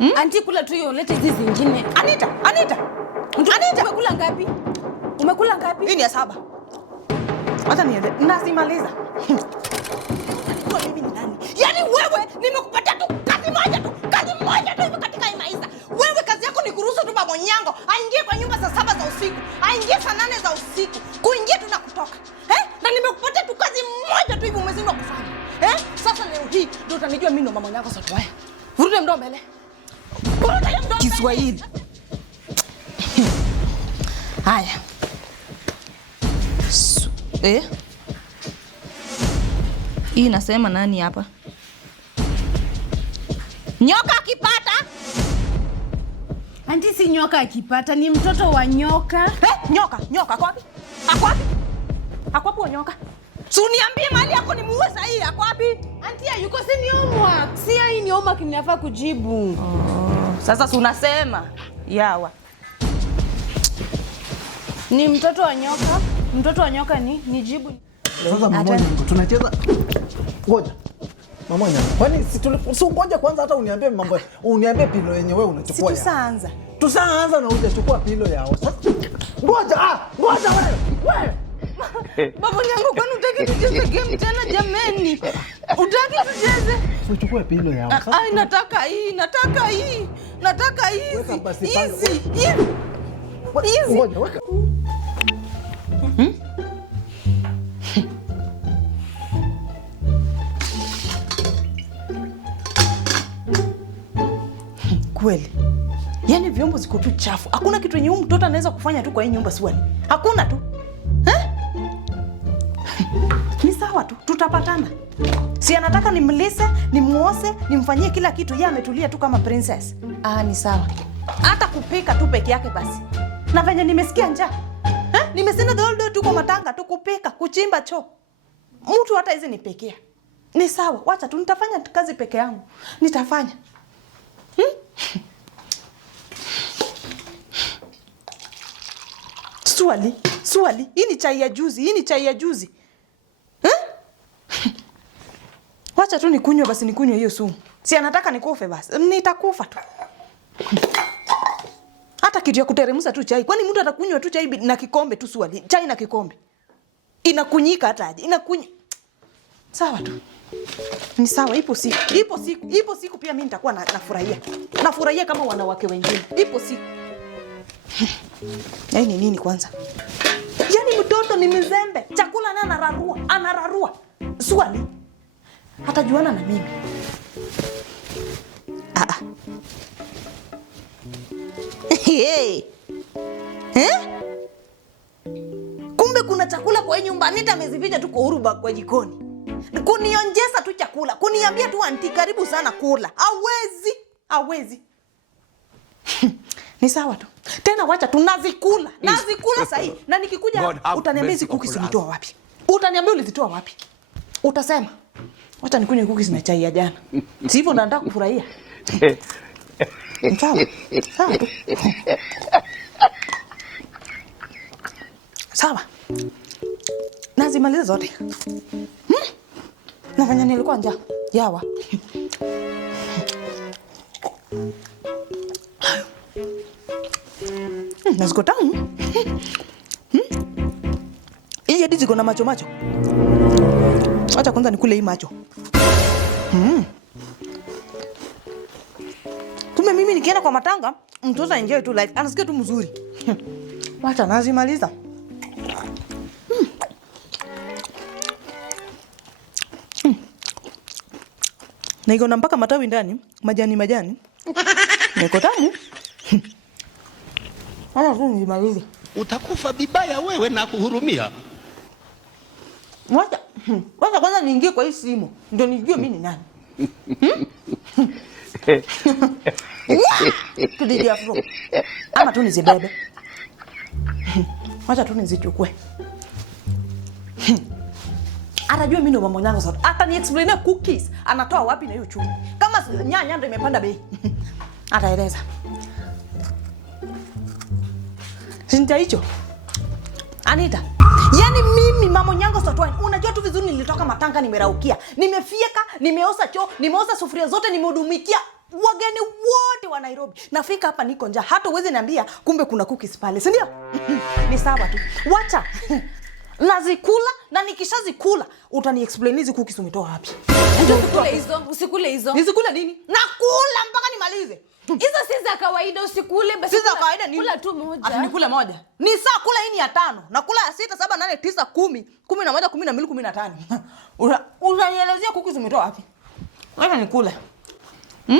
Anti kula tu hiyo, lete hizi zingine. Anita. Umekula ngapi? Umekula ngapi? Hii ni ya 7. Acha niende. Nazimaliza. Kwa mimi ni nani? Yaani wewe nimekupatia tu kazi moja tu hivi katika hii maisha. Wewe kazi yako ni kuruhusu tu baba Onyango aingie kwa nyumba saa 7 za usiku, aingie saa 8 za usiku, kuingia tu na kutoka. Na nimekupatia tu kazi moja tu hivi umezindwa kufanya. Sasa leo hii ndio utanijua mimi ndo mama Onyango Sotoya. Vurude mdomo mbele. Kiswahili. Haya. Hii nasema nani hapa? Nyoka akipata? Anti, si nyoka akipata, ni mtoto wa nyoka. Nyoka kwa wapi? Ako wapi wa nyoka? Si uniambie mahali yako ni muue sahihi, ako wapi? Anti, yuko si ni homework. Si hii ni homework ninafaa kujibu. Sasa si unasema yawa. Ni mtoto wa nyoka. Mtoto wa nyoka ni jibu. Sasa mama Onyango tunacheza. Ngoja. Mama Onyango, kwani si ngoja kwanza hata uniambie mambo. Uniambie pilo yenye wewe unachukua. Si tusaanza. Tusaanza na hujachukua pilo yao. Sasa ngoja wewe. Baba Onyango, kwani utaki tucheze game tena jameni? Utaki tucheze? Uchukue pilo yao. Nataka hii. Weka basi Easy. Ngoja weka. Kweli. Yaani vyombo ziko tu chafu. Hakuna kitu yenye huyu mtoto anaweza kufanya tu kwa hii nyumba swali. Hakuna tu. Ni sawa tu, tutapatana. Si anataka nimlise, nimuose, nimfanyie kila kitu. Yeye ametulia tu kama princess. Ni sawa. Hata kupika tu peke yake basi. Na venye nimesikia njaa. Nimesema the whole day tu kwa matanga tu kupika, kuchimba choo. Mtu hata hizi ni pekea. Ni sawa, wacha tu nitafanya kazi peke yangu. Nitafanya. Swali. Hii ni chai ya juzi. Wacha tu nikunywe basi, nikunywe hiyo sumu. Si anataka nikufe basi. Nitakufa tu. Hata kitu ya kuteremsha tu chai. Kwani mtu atakunywa tu chai na kikombe tu swali? Chai na kikombe. Inakunyika hata aje. Sawa tu. Ni sawa, ipo siku pia mimi nitakuwa nafurahia. Nafurahia kama wanawake wengine. Ipo siku. Yaani nini kwanza? Yaani mtoto ni mzembe. Chakula na anararua. Swali. Hatajuana na mimi. Kumbe kuna chakula kwa nyumba. Nita amezificha tu kwa uruba kwa jikoni. Kunionjesa tu chakula. Kuniambia tu anti karibu sana kula. Hawezi. Ni sawa tu. Tena wacha tu nazikula sahi. Na nikikuja utaniambia hizi cookies ulitoa wapi? Utaniambia ulizitoa wapi? Utasema wacha nikunywe cookies na chai ya jana. Si hivyo nataka kufurahia. Sawa tu. Sawa. Nazimaliza zote. Nafanya nilikuwa njaa. Yawa. Naziko tamu. Hii hadi ziko na macho. Acha kwanza nikule hii macho. Kumbe mimi nikienda kwa matanga, mtoto enjoy tu life. Anasikia tu mzuri. Wacha nazimaliza. Na iko na mpaka matawi ndani, majani. Niko tamu. Ana tu nizimalize. Utakufa vibaya wewe na kuhurumia. Wacha kwanza niingie kwa hii simu. Ndio nijue mimi ni nani. Tulijia afro. Ama tu nizibebe. Wacha tu nizichukue. Atajua mimi ndo mama Onyango Sotoya. Hata ni explain cookies. Anatoa wapi na hiyo chumvi? Kama nyanya ndio imepanda bei. Ataeleza. Sinta hicho. Anita. Yaani mimi mama Onyango Sotoya, unajua tu vizuri nilitoka matanga nimeraukia. Nimefieka, nimeosa choo, nimeosa sufuria zote, nimehudumikia wageni wote wa Nairobi. Nafika hapa niko njaa. Hata uweze niambia kumbe kuna cookies pale. Si ndio? Ni sawa tu. Wacha. Nazikula na nikishazikula utani-explain hizi cookies umetoa wapi. Usikule hizo, usikule hizo. Nisikule nini? Nakula mpaka nimalize. Hizo si za kawaida, usikule basi. Si za kawaida nini? Kula tu moja. Ati nikule moja. Ni saa kula hii ni ya 5. Nakula ya 6, 7, 8, 9, 10, 11, 12, 15. Unanielezea cookies umetoa wapi? Wacha nikule.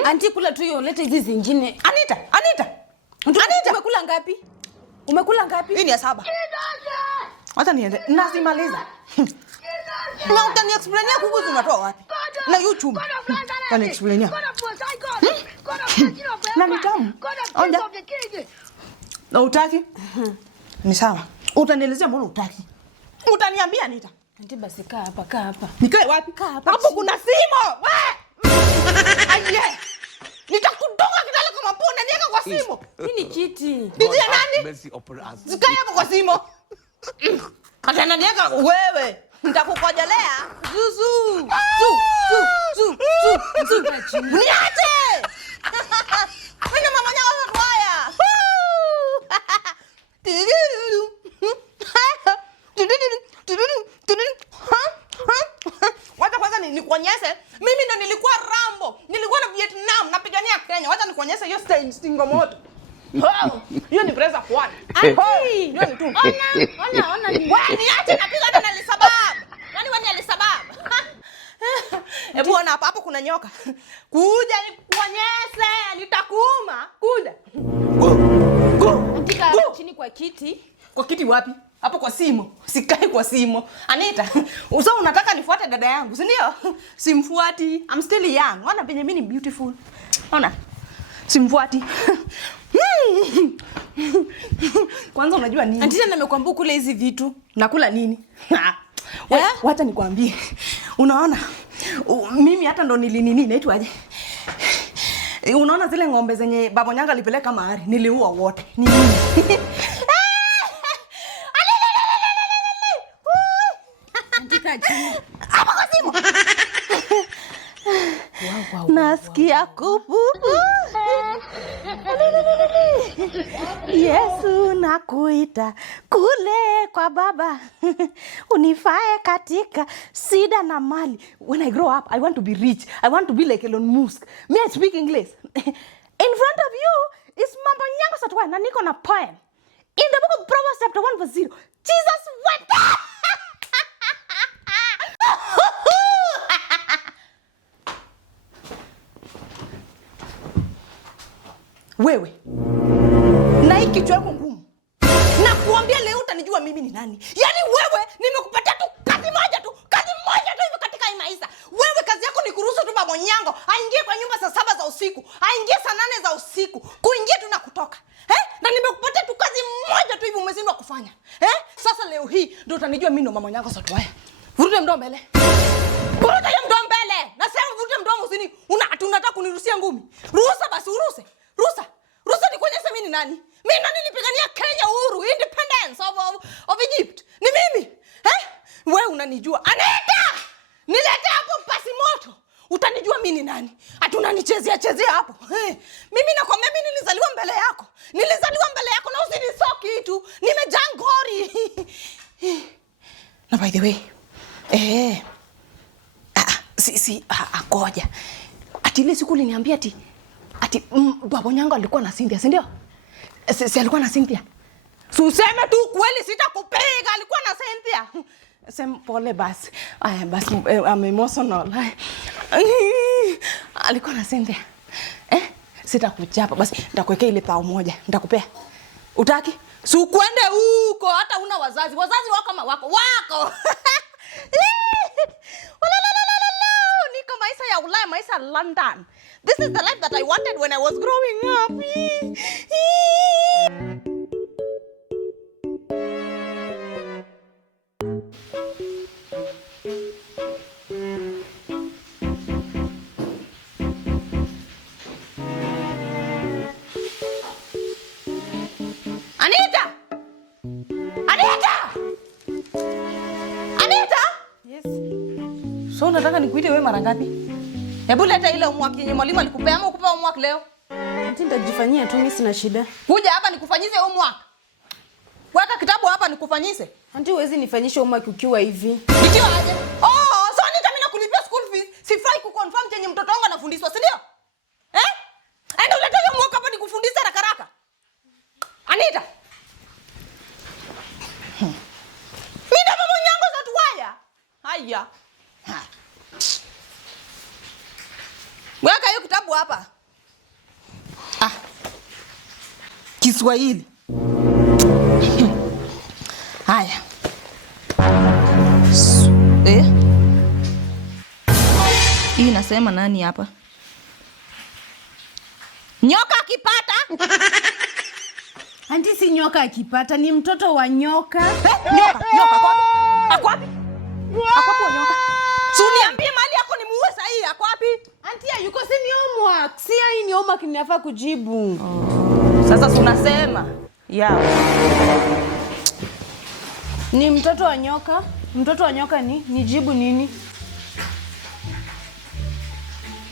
Anti kula tu hiyo, leta hizi zingine. Anita. Umekula ngapi? Umekula ngapi? Hii ni ya 7. Wacha niende. Nazimaliza. Na utani-explainia cookies umetoa wapi? Na YouTube. Utani-explainia. Na ni tamu. Onja. Na utaki? Ni sawa. Utanielezea mbona utaki? Utaniambia Anita. Anti basi kaa hapa. Nikae wapi? Kaa hapa. Hapo kuna simo. Aye. Nitakudonga kidole kama punda niweka kwa simo. Hii ni kiti. Nijia nani? Sikae hapo kwa simo. Hata naniweka wewe. Nitakukojelea. Zuzu. Niache. Wewe mama nyanga kwaya. Wacha kwanza nikuonyeshe. Mimi ndo nilikuwa Rambo. Nilikuwa na Vietnam napigania Kenya. Wacha nikuonyeshe hiyo stingo moto. Hiyo ni presa kwani. Anti. Hiyo ni tu. Ona ni. Wewe niache napiga na Alisababu. Nani wani Alisababu? Hebu ona hapo kuna nyoka. Kuja nikuonyeshe, nitakuuma. Kuja. Anti kaa chini kwa kiti. Kwa kiti wapi? Hapo kwa simu. Sikai kwa simu. Anita, usao unataka nifuate dada yangu, si ndio? Simfuati. I'm still young. Ona venye mimi ni beautiful. Ona. Simfuati. Kwanza unajua nini? Anti tena nimekuambia kula hizi vitu. Nakula nini? Wacha nikwambie. Unaona? Mimi hata ndo nini naitwaje? Unaona zile ng'ombe zenye Baba Nyanga alipeleka mahari, niliua wote. Ni mimi. Anti chini. Hapo kwa simu. Nasikia kupu. Yesu nakuita kule kwa Baba. Unifae katika sida na mali. When I grow up, I want to be rich. I want to be like Elon Musk. May I speak English? In front of you is Mama Nyanga Satwa na niko na poem. In the book of Proverbs chapter 1 verse 0, Jesus wept. Wewe na hii kichwa yako ngumu, na kuambia leo utanijua mimi ni nani. Yaani wewe nimekupatia tu kazi moja tu hivi katika hii maisha. Wewe kazi yako ni kuruhusu tu Baba Nyango aingie kwa nyumba saa 7 za usiku, aingie saa 8 za usiku, kuingia tu na kutoka. Na nimekupatia tu kazi moja tu hivi umeshindwa kufanya. Sasa leo hii ndio utanijua mimi ndo Mama Nyango Satwa. Vuruta mdomo mbele. Vuruta mdomo mbele. Nasema vuruta mdomo usini. Unataka kuniruhusia ngumi. Ruhusa basi uruse. Ruhusa nikuonyeshe mimi ni nani. Mimi nani nilipigania Kenya uhuru, independence of Egypt. Ni mimi. Wewe unanijua. Anita! Nilete hapo pasi moto. Utanijua mimi ni nani. Ati unanichezea hapo. Mimi nakwambia mimi nilizaliwa mbele yako. Na usinisoki tu. Nimejaa ngori. Na by the way, ngoja. Ati ile siku uliniambia ati Baba Nyanga alikuwa na Cynthia, si ndio? Si alikuwa na Cynthia. Useme tu kweli sitakupiga, alikuwa na Cynthia. Sema pole basi. Basi I'm emotional. Alikuwa na Cynthia. Sitakuchapa basi nitakuwekea ile pao moja. Nitakupea. Utaki? Si ukwende huko hata una wazazi. Wazazi wako kama wako. Niko maisha ya Ulaya, maisha ya London. This is the life that I wanted when I was growing up. Anita! Yes. So unataka nikuite wewe mara ngapi? Hebu leta ile homework yenye mwalimu alikupea ama ukupe homework leo? Anti nitajifanyia tu, mimi sina shida. Kuja hapa nikufanyishe homework. Weka kitabu hapa nikufanyishe. Anti huwezi nifanyisha homework ukiwa hivi. Nikiwa aje? Oh, so Anita mimi nakulipia school fees. Sifai kuconfirm chenye mtoto wangu anafundishwa, si ndio? Eh? Enda ulete homework hapa nikufundishe haraka haraka. Anita. Mimi na mama nyango za tuwaya. Haya. Weka hiyo kitabu hapa. Kiswahili. Haya. Hii inasema nani hapa? Nyoka akipata. Anti si nyoka akipata, ni mtoto wa nyoka. Nyoka kwapi? Ako wapi? Ako wapi nyoka? Si uniambie mali yako ni muue sahihi, ako wapi? Anti yuko si ni homework. Si hii ni homework ninafaa kujibu. Sasa unasema ni mtoto wa nyoka. Mtoto wa nyoka ni nijibu nini?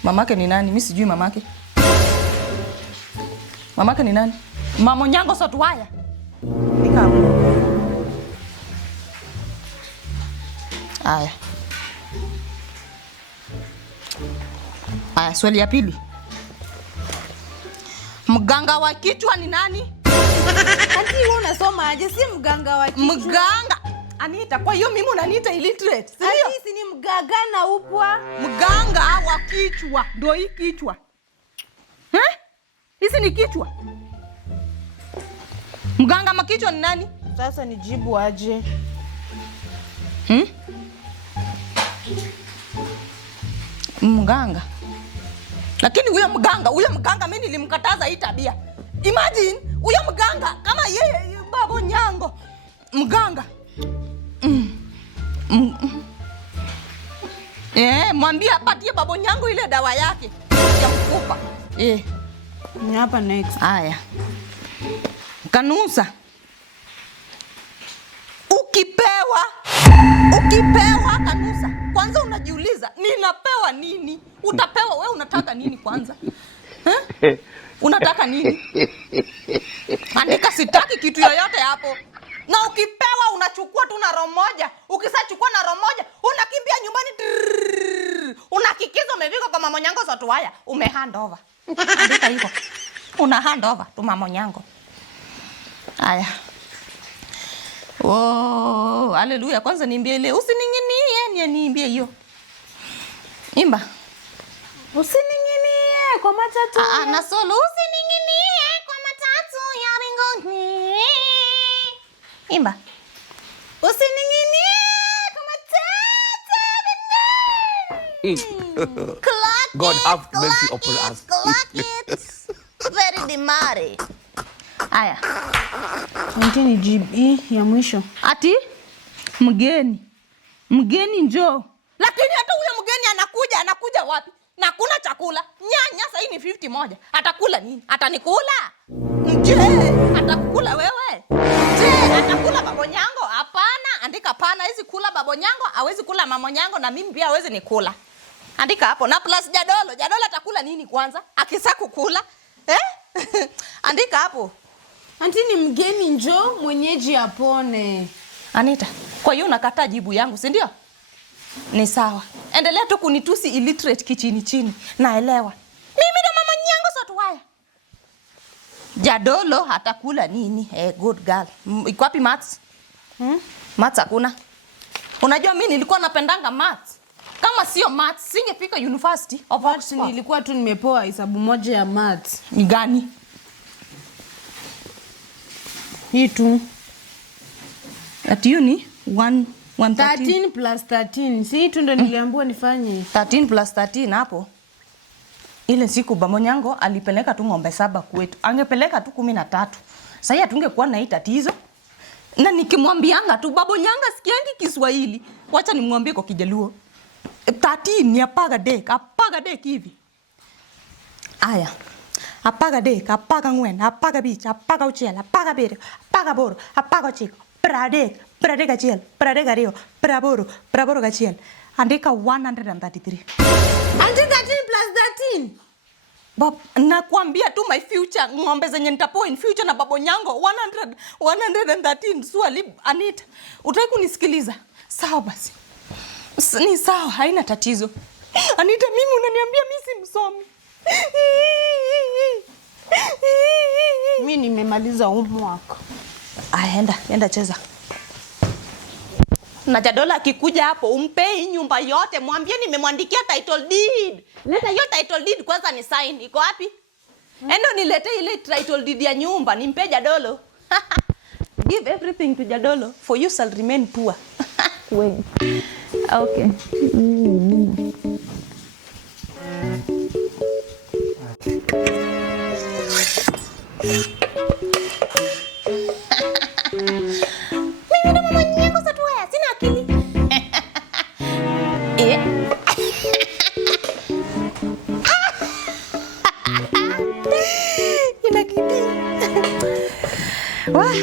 Mamake ni nani? Mimi sijui mamake. Mamake ni nani? Mama Nyango Sotuwaya. Nikao. Aya, swali ya pili. Mganga wa kichwa ni nani? Anti wewe unasoma aje? Si mganga wa kichwa. Mganga. Anita, kwa hiyo mimi unaniita illiterate. Si Anti si ni mgaga na upwa. Mganga wa kichwa. Ndio hii kichwa. Hizi ni kichwa. Mganga makichwa ni nani? Sasa nijibu aje? Mganga. Lakini huyo mganga mimi nilimkataza hii tabia. Imagine huyo mganga kama yeye Babo Nyango. Mganga. Mwambie apatie Babo Nyango ile dawa yake ya mfupa. Ni hapa next. Haya. Kanusa. Ukipewa Kanusa, kwanza unajiuliza ninapewa nini? Utapewa wewe, unataka nini kwanza? Unataka nini? Andika sitaki kitu yoyote hapo. Na ukipewa unachukua tu na roho moja. Ukisachukua na roho moja, unakimbia nyumbani. Unakikiza umevika kwa Mama Nyango Sotuwaya. Hand over. Andika hivyo. Una hand over tu Mama Nyango. Haya. Oh, haleluya. Kwanza niimbie ile usininginie, niimbie hiyo. Imba. Usininginie kwa matatu. Na solo usininginie kwa matatu ya mbinguni. Imba. Usininginie kwa matatu ya mbinguni. God have mercy upon us. Very dimari. Aya. Anti nijibu ya mwisho. Ati mgeni njoo. Lakini hata huyo mgeni anakuja wapi? Na kuna chakula. Nyanya sasa hii ni 50 moja. Atakula nini? Atanikula? Je, atakula wewe? Je, atakula Babo Nyango? Hapana, andika pana. Hizi kula Babo Nyango, hawezi kula Mama Nyango, na mimi pia hawezi nikula. Andika hapo. Na plus Jadolo. Jadolo atakula nini kwanza? Akisa kukula? Andika hapo. Anti ni mgeni njoo, mwenyeji apone. Anita, kwa hiyo unakataa jibu yangu, si ndio? Ni sawa. Endelea tu kunitusi illiterate kichini chini. Naelewa. Mimi ndo Mama Nyango Sotuwaya. Jadolo hatakula nini? Good girl. Iko wapi maths? Maths hakuna. Unajua mimi nilikuwa napendanga maths. Kama sio maths, singefika University of Oxford. Nilikuwa tu nimepoa hesabu moja ya maths. Ni gani? Hii tu. Ati ni 13 plus 13. Si tu ndo niliambiwa nifanye. 13 plus 13 hapo. Ile siku Babo Nyango alipeleka tu ng'ombe 7 kwetu. Angepeleka tu 13. Sasa hatungekuwa na hii tatizo. Na nikimwambianga tu Babo Nyango sikiangi Kiswahili. Wacha nimwambie kwa Kijaluo. 13 ni apaga dek hivi. Aya. Apaga dek, apaga ngwen, apaga bich, apaga uchiel, apaga bere, apaga boro, apaga chiko, pradek achiel, pradek ariyo, praboro gachiel. Andika 133. Anti 13 plus 13. Nakwambia tu my future ng'ombe zenye nitapoa in future na babo nyango 113 swali Anita. Utaki kunisikiliza? Sawa basi. Ni sawa, haina tatizo. Anita, mimi unaniambia mimi si msomi. Mimi nimemaliza homework. Enda cheza. Na Jadola akikuja hapo umpe nyumba yote, mwambie nimemwandikia title deed. Leta hiyo title deed kwanza ni sign. Iko wapi? Endo nilete ile title deed ya nyumba, nimpe Jadolo. Give everything to Jadolo for you shall remain poor. Wait. Okay. Mimi ndo mama nyengo sasa tuaya, sina akili. Ina akili. Wah.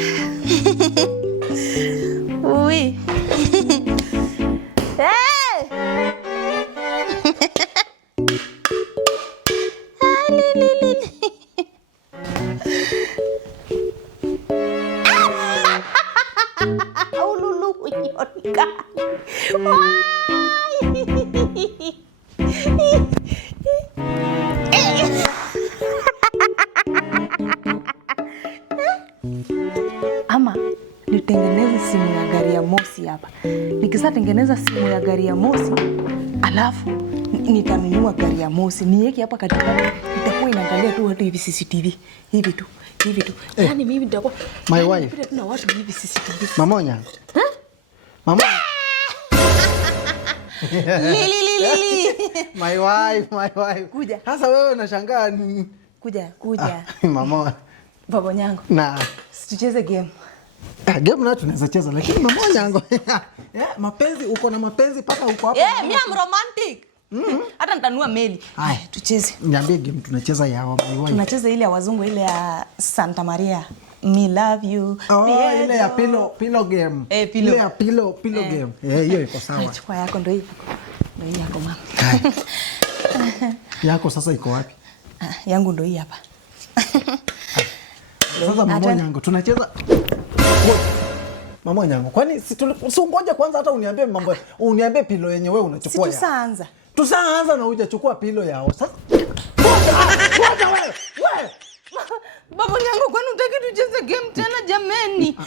Ui. Hey! Ama nitengeneze simu ya gari ya mosi hapa. Nikisa tengeneza simu ya gari ya mosi, alafu nitanunua gari ya mosi. Niweke hapa katika, itakuwa inaangalia tu watu hivi CCTV. Hivi tu. Yaani mimi nitakuwa my wife. Tuna watu hivi CCTV. Mamonya. Mama. Lili. My wife. Kuja. Sasa wewe unashangaa nini? Kuja. Mama. Baba nyango. Na Tucheze game. Game na tunaweza cheza lakini mama nyango. Mapenzi uko na mapenzi paka uko hapa. Mimi am romantic. Hata nitanua meli. Haya, tucheze. Niambie game tunacheza ya my wife. Tunacheza ile ya wazungu, ile ya Santa Maria. Me love you. Ile ya pillow game. Pillow. Ile ya pillow game. Hiyo iko sawa. Chukua yako ndio hivyo. Ndio hii yako mama. Yako sasa iko wapi? Yangu ndio hii hapa. Sasa mama nyango tunacheza. Mama nyango, kwani si ngoja kwanza hata uniambie pilo yenye wewe unachukua. Si tusaanza na hujachukua pilo yao. Sasa ngoja wewe. Baba nyango, kwani utaki tucheze game tena jameni?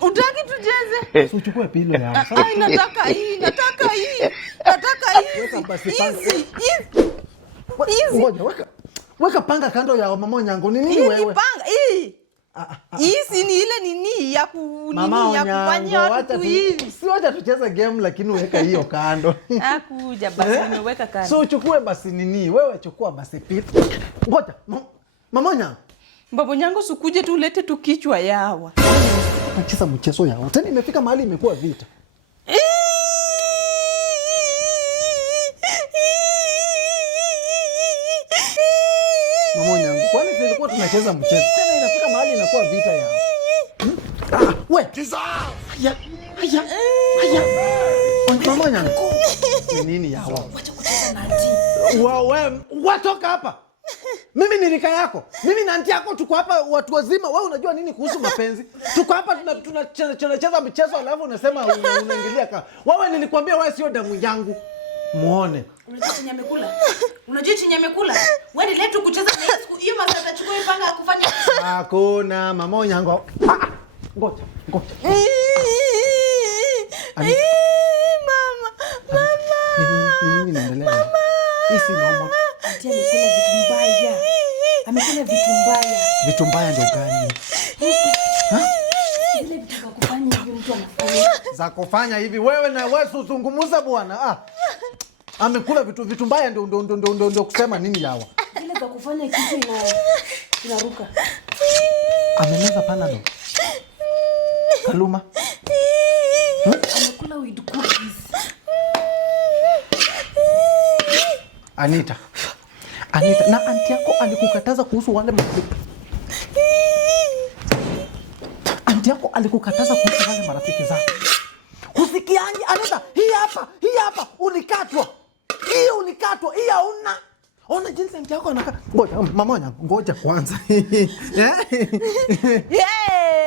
Utaki tucheze? Si uchukue pilo yao. Nataka hii. Ngoja weka panga kando ya mama nyango. Ni nini wewe? Hii panga hii. Hii ni ile nini ya kufanya watu hivi. Si wacha tucheze game lakini weka hiyo kando. Akuja basi nimeweka kando. So uchukue basi nini? Wewe chukua basi pito. Ngoja. Mama nyango. Baba nyango sukuje tu ulete tu kichwa yawa. Tunacheza mchezo yao. Tena imefika mahali imekuwa vita. Mama nyango, kwani tulikuwa tunacheza mchezo? Tena inafika mahali inakuwa vita yao. We. Haya. Mama nyango. Ni nini yao? Wacha kucheza na auntie. Wewe watoka hapa. Mimi ni rika yako. Mimi na auntie yako tuko hapa watu wazima. Wewe unajua nini kuhusu mapenzi? Tuko hapa tunacheza michezo alafu unasema unaingilia ka. Wewe nilikwambia wewe sio damu yangu. Muone. Unajua chenye amekula? Wewe leo kucheza na hiyo masaa atachukua ipanga kufanya. Hakuna mama nyango. Ngoja. Mama. Nini naendelea? Hisi normal. Auntie amekula vitu mbaya. Vitu mbaya ndio gani? Ile vitu za kufanya hivi mtu anafanya. Za kufanya hivi wewe na wewe usizungumuza bwana. Amekula vitu mbaya ndio kusema nini yawa? Ile za kufanya kitu inaruka. Amemeza panado. Kaluma. Amekula with cookies. Anita, na aunti yako alikukataza kuhusu wale marafiki. Aunti yako alikukataza kuhusu wale marafiki zako. Usikiangi Anita, hii hapa ulikatwa. Hii hauna. Ona jinsi anti yako anakaa. Ngoja mamonya, ngoja kwanza. Yeah.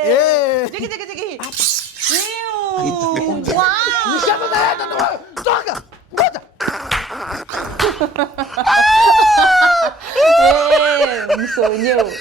Eh. Jiki. Wow. Nishaanza naenda na wewe. Toka. Ngoja. Msonyo.